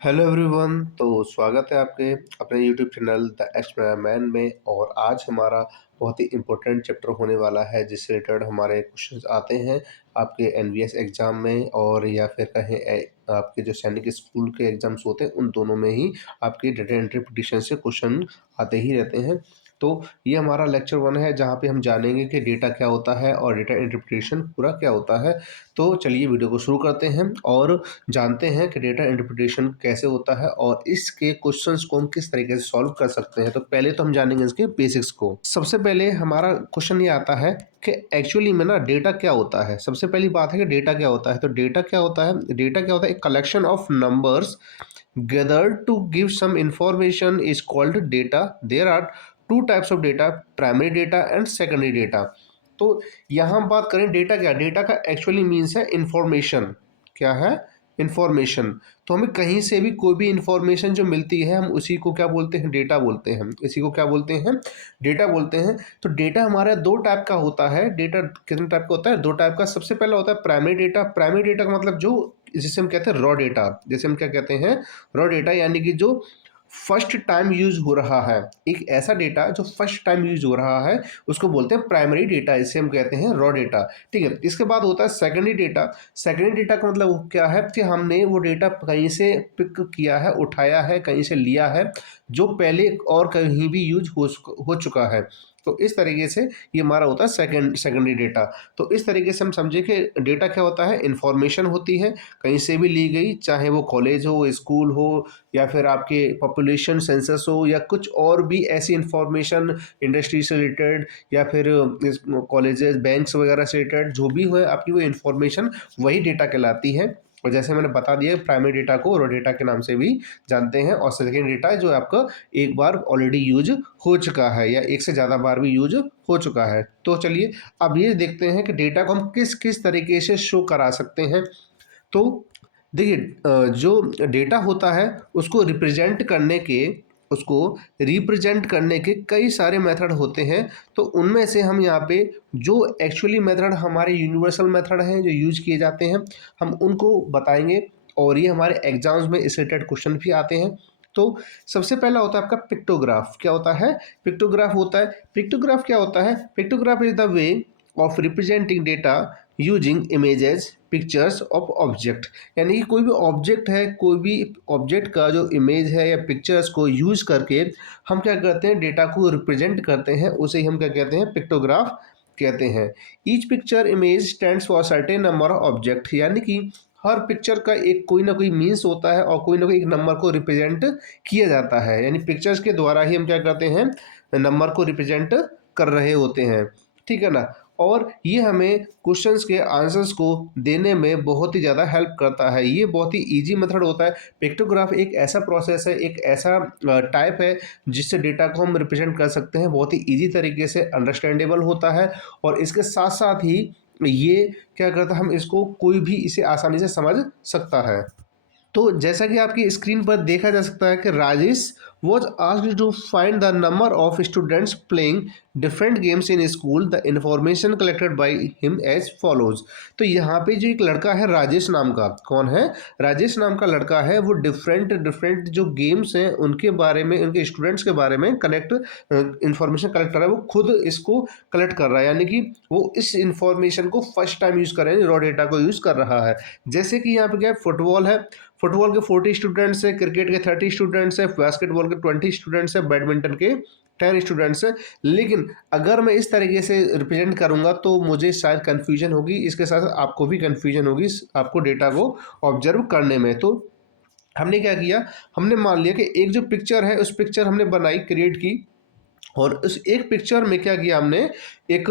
Hello everyone. तो स्वागत है आपके अपने यूट्यूब चैनल द मैन में। और आज हमारा बहुत ही इम्पोर्टेंट चैप्टर होने वाला है जिससे रिलेटेड हमारे क्वेश्चंस आते हैं आपके एनवीएस एग्ज़ाम में, और या फिर कहें आपके जो सैनिक स्कूल के एग्ज़ाम्स होते हैं उन दोनों में ही आपकी डेटा एंट्री पिटिशन से क्वेश्चन आते ही रहते हैं। तो ये हमारा लेक्चर 1 है जहाँ पे हम जानेंगे कि डेटा क्या होता है और डेटा इंटरप्रिटेशन पूरा क्या होता है। तो चलिए वीडियो को शुरू करते हैं और जानते हैं कि डेटा इंटरप्रिटेशन कैसे होता है और इसके क्वेश्चंस को हम किस तरीके से सॉल्व कर सकते हैं। तो पहले तो हम जानेंगे इसके बेसिक्स को। सबसे पहले हमारा क्वेश्चन ये आता है कि एक्चुअली में ना डेटा क्या होता है। सबसे पहली बात है कि डेटा क्या होता है। तो डेटा क्या होता है, डेटा क्या होता है, एक collection of numbers gathered to give some information is called data. There are two types of data, primary data and secondary data. तो यहाँ हम बात करें डेटा क्या, डेटा का एक्चुअली मीन्स है इंफॉर्मेशन। क्या है? इंफॉर्मेशन। तो हमें कहीं से भी कोई भी इंफॉर्मेशन जो मिलती है हम उसी को क्या बोलते हैं, डेटा बोलते हैं। इसी को क्या बोलते हैं, डेटा बोलते हैं। तो डेटा हमारा दो टाइप का होता है। डेटा कितने टाइप का होता है? दो टाइप का। सबसे पहला होता है प्राइमरी डेटा। प्राइमरी डेटा का मतलब जो जिसे हम कहते हैं रॉ डेटा। जैसे हम क्या कहते हैं, रॉ डेटा, यानी कि जो फर्स्ट टाइम यूज हो रहा है। एक ऐसा डेटा जो फर्स्ट टाइम यूज हो रहा है उसको बोलते हैं प्राइमरी डेटा, इसे हम कहते हैं रॉ डेटा। ठीक है। इसके बाद होता है सेकेंडरी डेटा। सेकेंडरी डेटा का मतलब क्या है कि हमने वो डेटा कहीं से पिक किया है, उठाया है, कहीं से लिया है, जो पहले और कहीं भी यूज हो चुका है। तो इस तरीके से ये हमारा होता है सेकेंडरी डेटा। तो इस तरीके से हम समझे कि डेटा क्या होता है, इंफॉर्मेशन होती है कहीं से भी ली गई, चाहे वो कॉलेज हो, स्कूल हो, या फिर आपके पॉपुलेशन सेंसस हो, या कुछ और भी ऐसी इंफॉर्मेशन इंडस्ट्री से रिलेटेड, या फिर कॉलेजेस बैंक्स वगैरह से रिलेटेड जो भी हो आपकी वो इंफॉर्मेशन वही डेटा कहलाती है। और जैसे मैंने बता दिया प्राइमरी डेटा को रॉ डेटा के नाम से भी जानते हैं, और सेकेंड डेटा जो आपका एक बार ऑलरेडी यूज हो चुका है या एक से ज़्यादा बार भी यूज हो चुका है। तो चलिए अब ये देखते हैं कि डेटा को हम किस किस तरीके से शो करा सकते हैं। तो देखिए जो डेटा होता है उसको रिप्रेजेंट करने के कई सारे मेथड होते हैं। तो उनमें से हम यहाँ पे जो एक्चुअली मेथड हमारे यूनिवर्सल मेथड हैं जो यूज किए जाते हैं हम उनको बताएंगे, और ये हमारे एग्जाम्स में इस रिलेटेड क्वेश्चन भी आते हैं। तो सबसे पहला होता है आपका पिक्टोग्राफ। क्या होता है? पिक्टोग्राफ होता है। पिक्टोग्राफ क्या होता है? Pictograph is the way of representing data using images pictures of object. यानी कि कोई भी ऑब्जेक्ट है, कोई भी ऑब्जेक्ट का जो इमेज है या पिक्चर्स को यूज करके हम क्या करते हैं, डेटा को रिप्रेजेंट करते हैं, उसे ही हम क्या कहते हैं, पिक्टोग्राफ कहते हैं। Each picture image stands for certain number of object. यानी कि हर पिक्चर का एक कोई ना कोई मीन्स होता है और कोई ना कोई एक नंबर को रिप्रेजेंट किया जाता है। यानी पिक्चर्स के द्वारा ही हम क्या करते हैं, नंबर को रिप्रेजेंट कर रहे होते हैं। ठीक है ना। और ये हमें क्वेश्चंस के आंसर्स को देने में बहुत ही ज़्यादा हेल्प करता है। ये बहुत ही इजी मेथड होता है। पिक्टोग्राफ एक ऐसा प्रोसेस है, एक ऐसा टाइप है जिससे डेटा को हम रिप्रेजेंट कर सकते हैं। बहुत ही इजी तरीके से अंडरस्टैंडेबल होता है, और इसके साथ साथ ही ये क्या करता है, हम इसको कोई भी इसे आसानी से समझ सकता है। तो जैसा कि आपकी स्क्रीन पर देखा जा सकता है कि Rajesh was asked to find the number of students playing different games in school. The information collected by him as follows. तो यहाँ पे जो एक लड़का है राजेश नाम का, कौन है? राजेश नाम का लड़का है। वो डिफरेंट डिफरेंट जो गेम्स हैं उनके बारे में, उनके स्टूडेंट्स के बारे में इंफॉर्मेशन कलेक्ट कर रहा है। वो खुद इसको कलेक्ट कर रहा है, यानी कि वो इस इंफॉर्मेशन को फर्स्ट टाइम यूज़ कर रहे हैं, रॉ डेटा को यूज़ कर रहा है। जैसे कि यहाँ पे क्या है, फुटबॉल है, फुटबॉल के 40 स्टूडेंट्स हैं, क्रिकेट के 30 स्टूडेंट्स हैं, बास्केटबॉल के 20 स्टूडेंट्स हैं, बैडमिंटन के 10 स्टूडेंट्स हैं। लेकिन अगर मैं इस तरीके से रिप्रेजेंट करूंगा तो मुझे शायद कन्फ्यूजन होगी, इसके साथ आपको भी कन्फ्यूजन होगी आपको डेटा को ऑब्जर्व करने में। तो हमने क्या किया, हमने मान लिया कि एक जो पिक्चर है उस पिक्चर हमने बनाई, क्रिएट की, और उस एक पिक्चर में क्या किया हमने, एक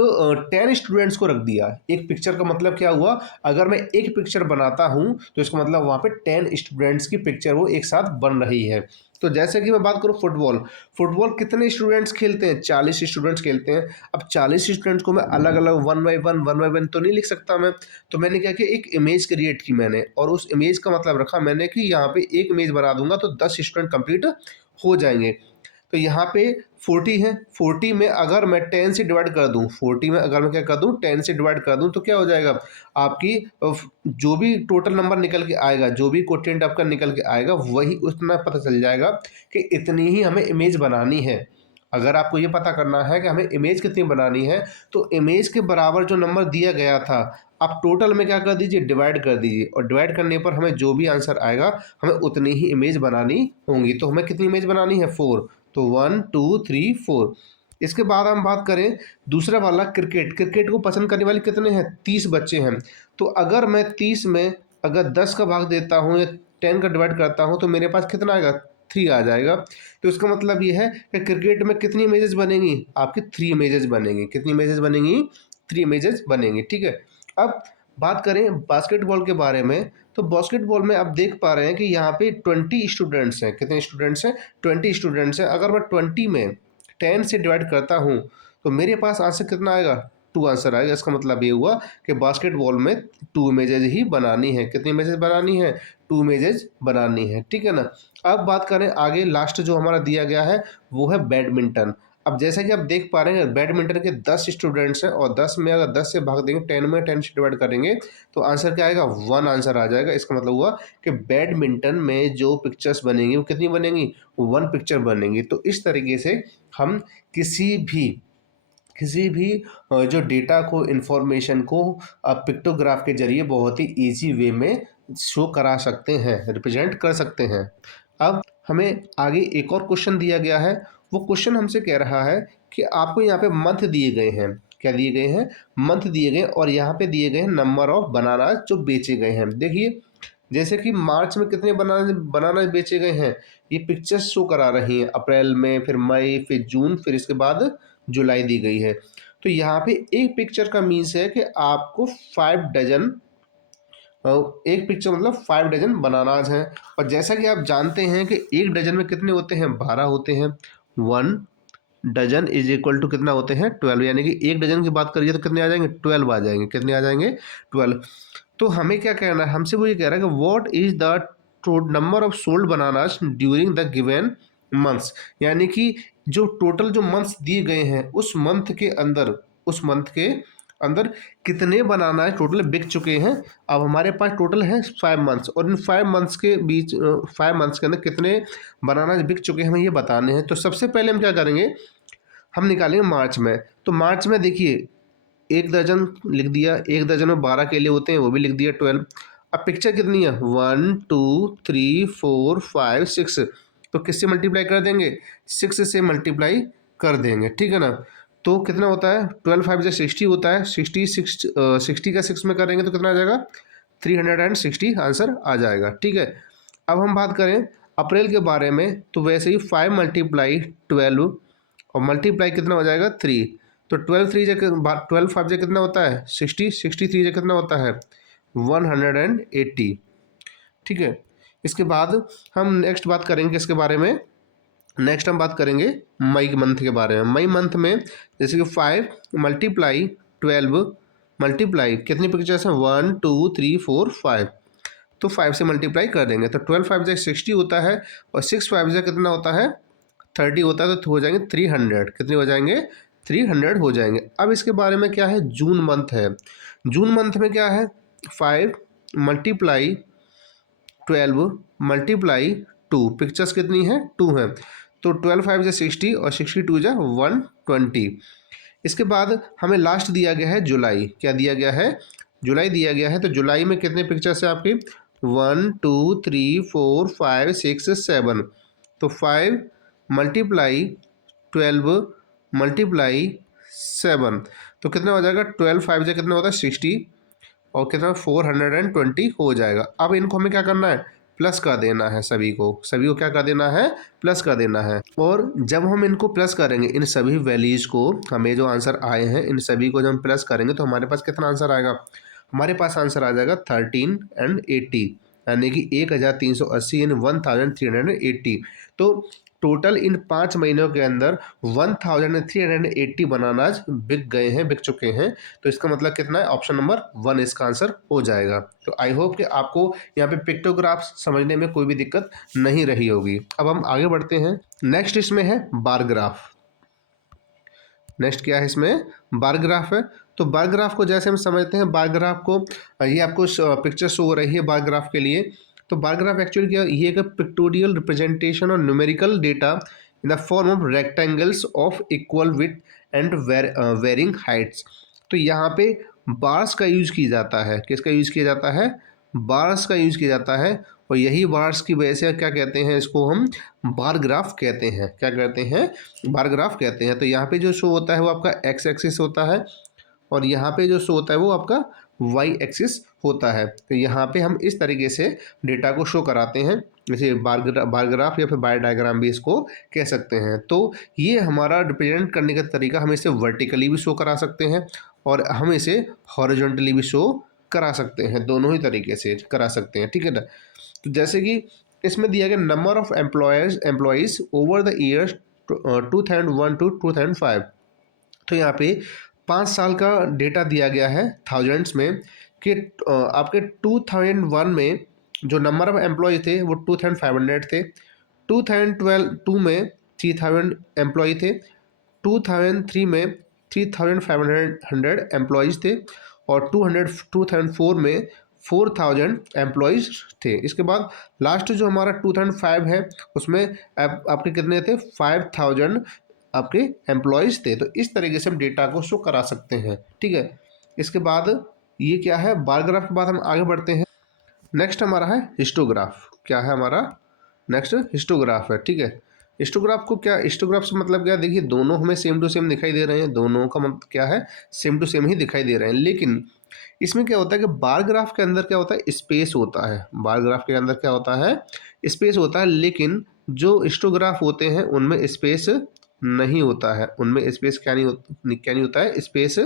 10 स्टूडेंट्स को रख दिया। एक पिक्चर का मतलब क्या हुआ, अगर मैं एक पिक्चर बनाता हूं तो इसका मतलब वहां पे 10 स्टूडेंट्स की पिक्चर वो एक साथ बन रही है। तो जैसे कि मैं बात करूं फुटबॉल, फुटबॉल कितने स्टूडेंट्स खेलते हैं, 40 स्टूडेंट्स खेलते हैं। अब 40 स्टूडेंट्स को मैं अलग अलग वन बाई वन तो नहीं लिख सकता मैं। तो मैंने क्या किया, एक इमेज क्रिएट की मैंने, और उस इमेज का मतलब रखा मैंने कि यहाँ पे एक इमेज बना दूंगा तो 10 स्टूडेंट कंप्लीट हो जाएंगे। तो यहाँ पे 40 है, 40 में अगर मैं 10 से डिवाइड कर दूँ, 40 में अगर मैं क्या कर दूँ 10 से डिवाइड कर दूँ तो क्या हो जाएगा, आपकी जो भी टोटल नंबर निकल के आएगा, जो भी कोटिएंट आपका निकल के आएगा, वही उतना पता चल जाएगा कि इतनी ही हमें इमेज बनानी है। अगर आपको ये पता करना है कि हमें इमेज कितनी बनानी है, तो इमेज के बराबर जो नंबर दिया गया था आप टोटल में क्या कर दीजिए, डिवाइड कर दीजिए, और डिवाइड करने पर हमें जो भी आंसर आएगा हमें उतनी ही इमेज बनानी होंगी। तो हमें कितनी इमेज बनानी है, 4। तो 1 2 3 4। इसके बाद हम बात करें दूसरा वाला, क्रिकेट। क्रिकेट को पसंद करने वाले कितने हैं, 30 बच्चे हैं। तो अगर मैं 30 में अगर 10 का भाग देता हूँ या 10 का डिवाइड करता हूँ तो मेरे पास कितना आएगा, 3 आ जाएगा। तो इसका मतलब ये है कि क्रिकेट में कितनी इमेजेस बनेंगी, आपकी 3 इमेजेस बनेंगी। कितनी इमेजेस बनेंगी, 3 इमेजेस बनेंगी, ठीक है। अब बात करें बास्केटबॉल के बारे में, तो बास्केटबॉल में आप देख पा रहे हैं कि यहाँ पे 20 स्टूडेंट्स हैं। कितने स्टूडेंट्स हैं, 20 स्टूडेंट्स हैं। अगर मैं 20 में 10 से डिवाइड करता हूँ तो मेरे पास आंसर कितना आएगा, 2 आंसर आएगा। इसका मतलब ये हुआ कि बास्केटबॉल में 2 इमेजेज ही बनानी है। कितनी इमेजेज बनानी है, 2 इमेजेज बनानी है, ठीक है ना। अब बात करें आगे, लास्ट जो हमारा दिया गया है वो है बैडमिंटन। अब जैसा कि आप देख पा रहे हैं बैडमिंटन के 10 स्टूडेंट्स हैं, और 10 में अगर 10 से भाग देंगे, 10 में 10 से डिवाइड करेंगे तो आंसर क्या आएगा, 1 आंसर आ जाएगा। इसका मतलब हुआ कि बैडमिंटन में जो पिक्चर्स बनेंगी वो कितनी बनेंगी, 1 पिक्चर बनेंगी। तो इस तरीके से हम किसी भी जो डेटा को, इंफॉर्मेशन को पिक्टोग्राफ के जरिए बहुत ही ईजी वे में शो करा सकते हैं, रिप्रेजेंट कर सकते हैं। अब हमें आगे एक और क्वेश्चन दिया गया है। वो क्वेश्चन हमसे कह रहा है कि आपको यहाँ पे मंथ दिए गए हैं। क्या दिए गए हैं, मंथ दिए गए हैं, और यहाँ पे दिए गए हैं नंबर ऑफ बनाना जो बेचे गए हैं। देखिए जैसे कि मार्च में कितने बनाना बनाना बेचे गए हैं, ये पिक्चर्स शो करा रही हैं। अप्रैल में, फिर मई, फिर जून, फिर इसके बाद जुलाई दी गई है। तो यहाँ पे एक पिक्चर का मीन्स है कि आपको 5 डजन, एक पिक्चर मतलब 5 डजन बनानाज हैं। और जैसा कि आप जानते हैं कि एक डजन में कितने होते हैं, 12 होते हैं। 1 डजन इज इक्वल टू कितना होते हैं, 12। यानी कि एक डजन की बात करिए तो कितने आ जाएंगे, 12 आ जाएंगे। कितने आ जाएंगे, 12। तो हमें क्या कहना है, हमसे वो ये कह रहा है कि what is the number of sold bananas during the given months. यानी कि जो टोटल जो मंथ्स दिए गए हैं उस मंथ के अंदर कितने बनाना टोटल बिक चुके हैं। अब हमारे पास टोटल है 5 मंथ्स, और इन 5 मंथ्स के बीच 5 मंथ्स के अंदर कितने बनाना बिक चुके हैं हमें ये बताने हैं। तो सबसे पहले हम क्या करेंगे, हम निकालेंगे मार्च में। तो मार्च में देखिए एक दर्जन लिख दिया, एक दर्जन में 12 केले होते हैं, वो भी लिख दिया 12। अब पिक्चर कितनी है, 1 2 3 4 5 6। तो किससे मल्टीप्लाई कर देंगे, 6 से मल्टीप्लाई कर देंगे, ठीक है ना। तो कितना होता है, 12 5 से 60 होता है। 60 का 6 में करेंगे तो कितना आ जाएगा, 360 आंसर आ जाएगा, ठीक है। अब हम बात करें अप्रैल के बारे में, तो वैसे ही 5 मल्टीप्लाई 12, और मल्टीप्लाई कितना हो जाएगा, 3। तो 12 5 से कितना होता है, 60। 63 से कितना होता है, 180, ठीक है। इसके बाद हम नेक्स्ट बात करेंगे इसके बारे में, नेक्स्ट हम बात करेंगे मई मंथ के बारे में। मई मंथ में जैसे कि 5 मल्टीप्लाई 12 मल्टीप्लाई कितनी पिक्चर्स हैं, 1 2 3 4 5। तो 5 से मल्टीप्लाई कर देंगे तो 12 5 से 60 होता है, और 6 5 से कितना होता है, 30 होता है। तो हो जाएंगे 300। कितने हो जाएंगे, 300 हो जाएंगे। अब इसके बारे में क्या है, जून मंथ है। जून मंथ में क्या है, 5 मल्टीप्लाई 12 मल्टीप्लाई 2। पिक्चर्स कितनी हैं, 2 हैं। तो 12 5 से 60, और 62 जा 120। इसके बाद हमें लास्ट दिया गया है जुलाई। क्या दिया गया है, जुलाई दिया गया है। तो जुलाई में कितने पिक्चर्स है आपकी, 1 2 3 4 5 6 7। तो 5 मल्टीप्लाई 12 मल्टीप्लाई 7, तो कितना हो जाएगा, 12 5 से कितना होता है, 60, और कितना 420 हो जाएगा। अब इनको हमें क्या करना है, प्लस कर देना है। सभी को क्या कर देना है, प्लस कर देना है। और जब हम इनको प्लस करेंगे, इन सभी वैल्यूज को, हमें जो आंसर आए हैं इन सभी को जब हम प्लस करेंगे तो हमारे पास कितना आंसर आएगा, हमारे पास आंसर आ जाएगा 1380, यानी कि 1380 यानी 1380। तो टोटल इन 5 महीनों के अंदर 1380 बनानाज बिक गए हैं, बिक चुके हैं। तो इसका मतलब कितना है, ऑप्शन नंबर 1 इसका आंसर हो जाएगा। तो आई होप कि आपको यहाँ पे पिक्टोग्राफ समझने में कोई भी दिक्कत नहीं रही होगी। अब हम आगे बढ़ते हैं। नेक्स्ट इसमें है बार ग्राफ। नेक्स्ट क्या है इसमें, बार ग्राफ है। तो बार ग्राफ को जैसे हम समझते हैं, बार ग्राफ को ये आपको पिक्चर शो हो रही है बार ग्राफ के लिए। तो बार ग्राफ एक्चुअली क्या, ये एक पिक्टोरियल रिप्रेजेंटेशन और numerical data in the form of rectangles of equal width and varying heights. तो यहाँ पे बार्स का यूज किया जाता है। किसका यूज किया जाता है, बार्स का यूज किया जाता है। और यही बार्स की वजह से क्या कहते हैं, इसको हम बार ग्राफ कहते हैं। क्या कहते हैं, बार ग्राफ कहते हैं। तो यहाँ पे जो शो होता है वो आपका एक्स एक्सिस होता है, और यहाँ पे जो शो होता है वो आपका वाई एक्सिस होता है। तो यहाँ पे हम इस तरीके से डेटा को शो कराते हैं, जैसे बार ग्राफ या फिर बार डायग्राम भी इसको कह सकते हैं। तो ये हमारा रिप्रेजेंट करने का तरीका, हम इसे वर्टिकली भी शो करा सकते हैं और हम इसे हॉरिजॉन्टली भी शो करा सकते हैं, दोनों ही तरीके से करा सकते हैं, ठीक है ना। तो जैसे कि इसमें दिया गया number of employees over the years 2001 to 2005। तो यहाँ पे 5 साल का डेटा दिया गया है थाउजेंड्स में, कि आपके 2001 में जो नंबर ऑफ एम्प्लॉय थे वो 2500 थे। 2012 में 3000 एम्प्लॉय थे। 2003 में 3500 एम्प्लॉयज़ थे। और 2004 में 4000 एम्प्लॉयज़ थे। इसके बाद लास्ट जो हमारा 2005 है उसमें आपके कितने थे, 5000 आपके एम्प्लॉयज़ थे। तो इस तरीके से हम डेटा को शो करा सकते हैं, ठीक है। इसके बाद ये क्या है, बार ग्राफ के बाद हम आगे बढ़ते हैं। नेक्स्ट हमारा है हिस्टोग्राफ। क्या है हमारा नेक्स्ट, हिस्टोग्राफ है, ठीक है। हिस्टोग्राफ को क्या, हिस्टोग्राफ से मतलब क्या, देखिए दोनों हमें सेम टू सेम दिखाई दे रहे हैं, दोनों का मतलब क्या है, सेम टू सेम ही दिखाई दे रहे हैं। लेकिन इसमें क्या होता है कि बार ग्राफ के अंदर क्या होता है, स्पेस होता है। बार ग्राफ के अंदर क्या होता है, स्पेस होता है। लेकिन जो हिस्टोग्राफ होते हैं उनमें स्पेस नहीं होता है। उनमें स्पेस क्या नहीं होता है, स्पेस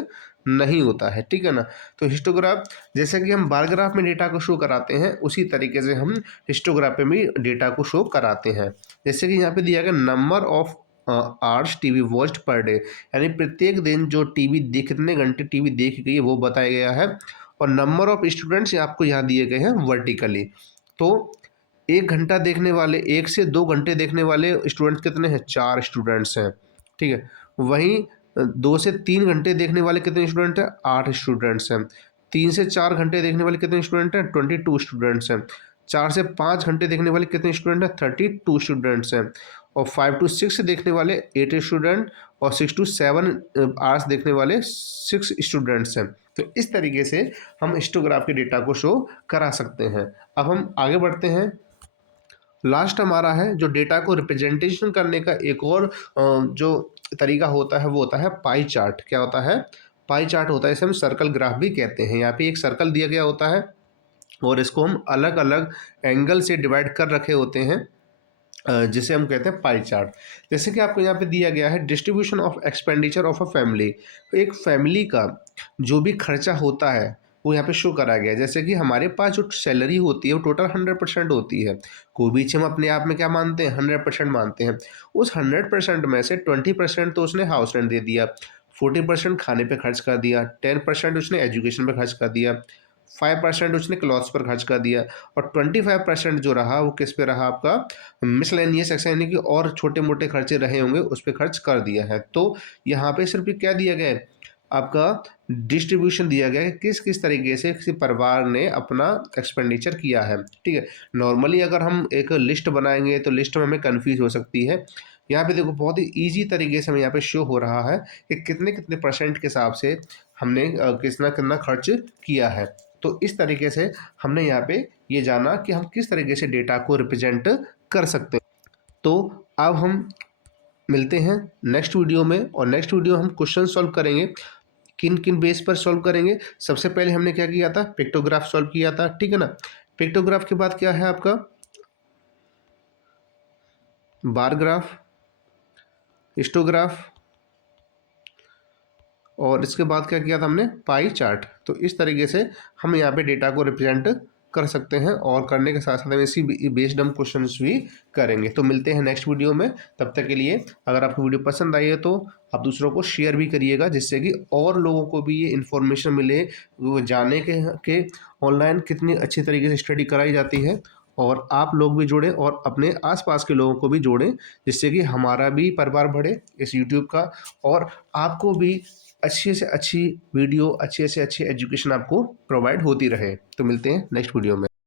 नहीं होता है, ठीक है ना। तो हिस्टोग्राफ, जैसे कि हम बार ग्राफ में डेटा को शो कराते हैं उसी तरीके से हम हिस्टोग्राफ में भी डेटा को शो कराते हैं। जैसे कि यहाँ पे दिया गया number of hours TV watched per day, यानी प्रत्येक दिन जो टीवी कितने घंटे टीवी देखी गई है वो बताया गया है। और नंबर ऑफ स्टूडेंट्स आपको यहाँ दिए गए हैं वर्टिकली। तो 1 घंटा देखने वाले, 1 से 2 घंटे देखने वाले स्टूडेंट्स कितने हैं, 4 स्टूडेंट्स हैं, ठीक है। वहीं 2 से 3 घंटे देखने वाले कितने स्टूडेंट हैं, 8 स्टूडेंट्स हैं। 3 से 4 घंटे देखने वाले कितने स्टूडेंट हैं, 22 स्टूडेंट्स हैं। 4 से 5 घंटे देखने वाले कितने स्टूडेंट हैं, 32 स्टूडेंट्स हैं। और 5 to 6 देखने वाले 8 स्टूडेंट, और 6 to 7 आवर्स देखने वाले 6 स्टूडेंट्स हैं। तो इस तरीके से हम हिस्टोग्राफ के डेटा को शो करा सकते हैं। अब हम आगे बढ़ते हैं। लास्ट हमारा है जो डेटा को रिप्रेजेंटेशन करने का एक और जो तरीका होता है वो होता है पाई चार्ट। क्या होता है, पाई चार्ट होता है, इसे हम सर्कल ग्राफ भी कहते हैं। यहाँ पे एक सर्कल दिया गया होता है और इसको हम अलग अलग एंगल से डिवाइड कर रखे होते हैं, जिसे हम कहते हैं पाई चार्ट। जैसे कि आपको यहाँ पे दिया गया है distribution of expenditure of a family. एक फैमिली का जो भी खर्चा होता है वो यहाँ पे शो करा गया है। जैसे कि हमारे पास जो सैलरी होती है वो टोटल 100% होती है। कोई भी चीज़ हम अपने आप में क्या मानते हैं, 100% मानते हैं। उस 100% में से 20% तो उसने हाउस रेंट दे दिया, 40% खाने पे खर्च कर दिया, 10% उसने एजुकेशन पे खर्च कर दिया, 5% उसने क्लॉथ्स पर खर्च कर दिया, और 25% जो रहा वो किस पे रहा, आपका मिसलेनियस एक्सपेंस, यानी कि और छोटे मोटे खर्चे रहे होंगे उस पर खर्च कर दिया है। तो यहाँ पे सिर्फ क्या दिया गया है, आपका डिस्ट्रीब्यूशन दिया गया है किस किस तरीके से किसी परिवार ने अपना एक्सपेंडिचर किया है, ठीक है। नॉर्मली अगर हम एक लिस्ट बनाएंगे तो लिस्ट में हमें कन्फ्यूज हो सकती है। यहाँ पे देखो बहुत ही ईजी तरीके से हमें यहाँ पे शो हो रहा है कि कितने कितने परसेंट के हिसाब से हमने कितना कितना खर्च किया है। तो इस तरीके से हमने यहाँ पे ये जाना कि हम किस तरीके से डेटा को रिप्रेजेंट कर सकते हैं। तो अब हम मिलते हैं नेक्स्ट वीडियो में, और नेक्स्ट वीडियो हम क्वेश्चन सॉल्व करेंगे। किन किन बेस पर सॉल्व करेंगे, सबसे पहले हमने क्या किया था, पिक्टोग्राफ सॉल्व किया था, ठीक है ना। पिक्टोग्राफ के बाद क्या है आपका बार ग्राफ, हिस्टोग्राफ, और इसके बाद क्या किया था हमने पाई चार्ट। तो इस तरीके से हम यहाँ पे डेटा को रिप्रेजेंट कर सकते हैं, और करने के साथ साथ हम इसी बेस्ड हम क्वेश्चंस भी करेंगे। तो मिलते हैं नेक्स्ट वीडियो में, तब तक के लिए अगर आपको वीडियो पसंद आई है तो आप दूसरों को शेयर भी करिएगा, जिससे कि और लोगों को भी ये इन्फॉर्मेशन मिले, वो जाने के ऑनलाइन कितनी अच्छी तरीके से स्टडी कराई जाती है, और आप लोग भी जुड़ें और अपने आसपास के लोगों को भी जोड़ें, जिससे कि हमारा भी परिवार बढ़े इस यूट्यूब का, और आपको भी अच्छी से अच्छी वीडियो, अच्छे से अच्छी एजुकेशन आपको प्रोवाइड होती रहे। तो मिलते हैं नेक्स्ट वीडियो में।